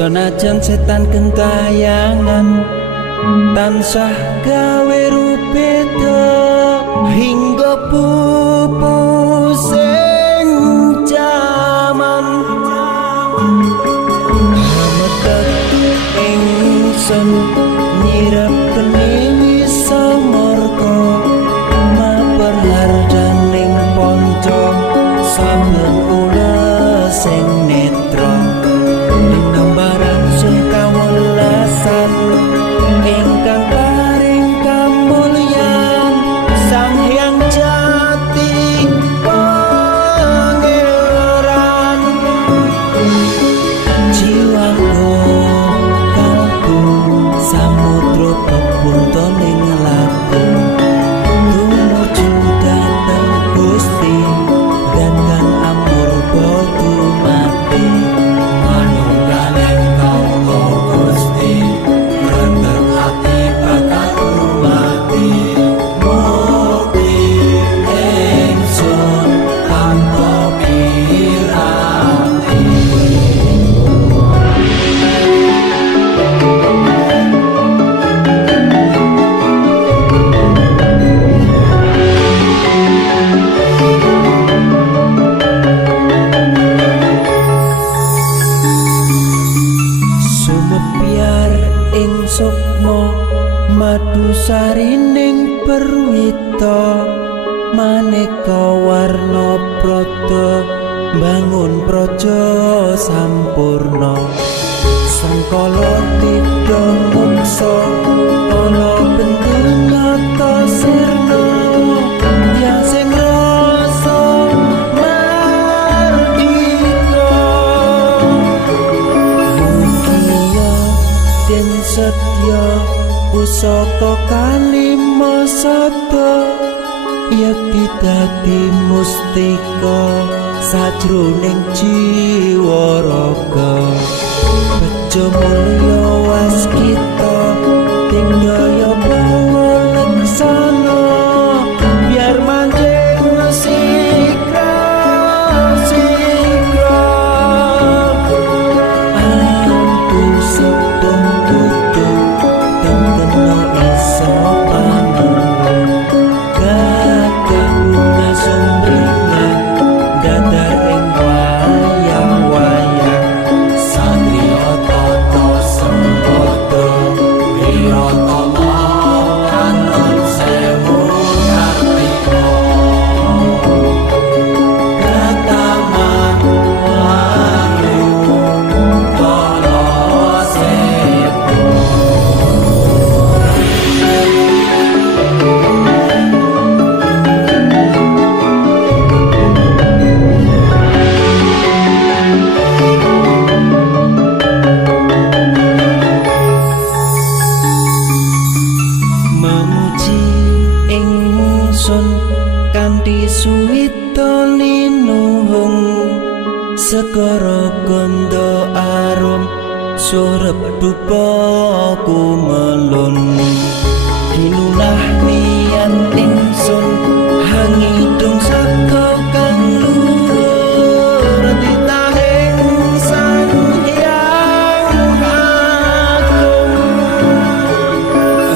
Senajan setan gentayangan tansah gawe rupeda hingga pupusing jaman hametet ingsun nyirep keni samorga maperhardaning ponco saben ula sing netra linambaran sing kawelasan ingkang paring kamulyan Sang Hyang Jati Pangeran jiwaku kalbu samudra pebuntoning laku tumuju dhateng Gusti dan kang amur bodu mati manunggaling kaula Gusti rendah ati bakal mati mukti ingsun tanpa piranti sumebyar ing sukma madu sarining perwita maneka warna prada bangun praja sampurna sangkala tidha mungsa ana bendunata sirna ya sing rasa mardika mugia den setya pusaka kalima sada yakti dadi mustika sajroning jiwa raga bejo mulya waskita tingdaya pawalaksana biar manjing sikra ampun sedeng tutup dan kena iso panenung gagah bunga sumringah dadar ing wayang-wayang satriya tata sempada wiratama katon sewu kartika pratama wayu kala sepu memuji ingsun kanthi suwita linuhung segara ganda arum surep dupa kumelun kinunah niat ingsun hangidung saka kang luhur titahing Sang Hyang Agung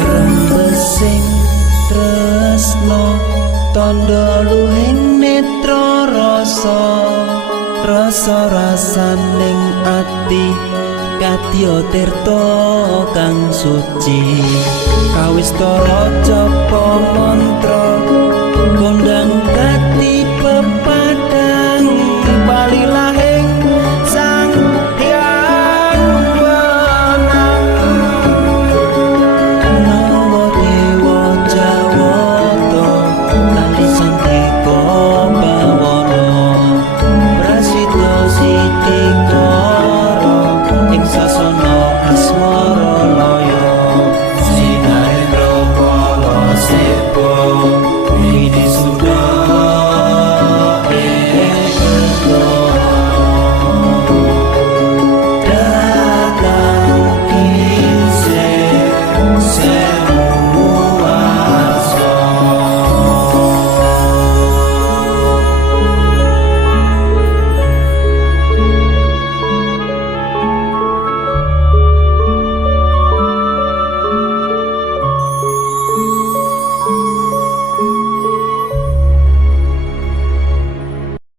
rembesing tresno tandha luhing netra rasa-rasaning ati kadya tirta kang suci kawistara japa mantra kondang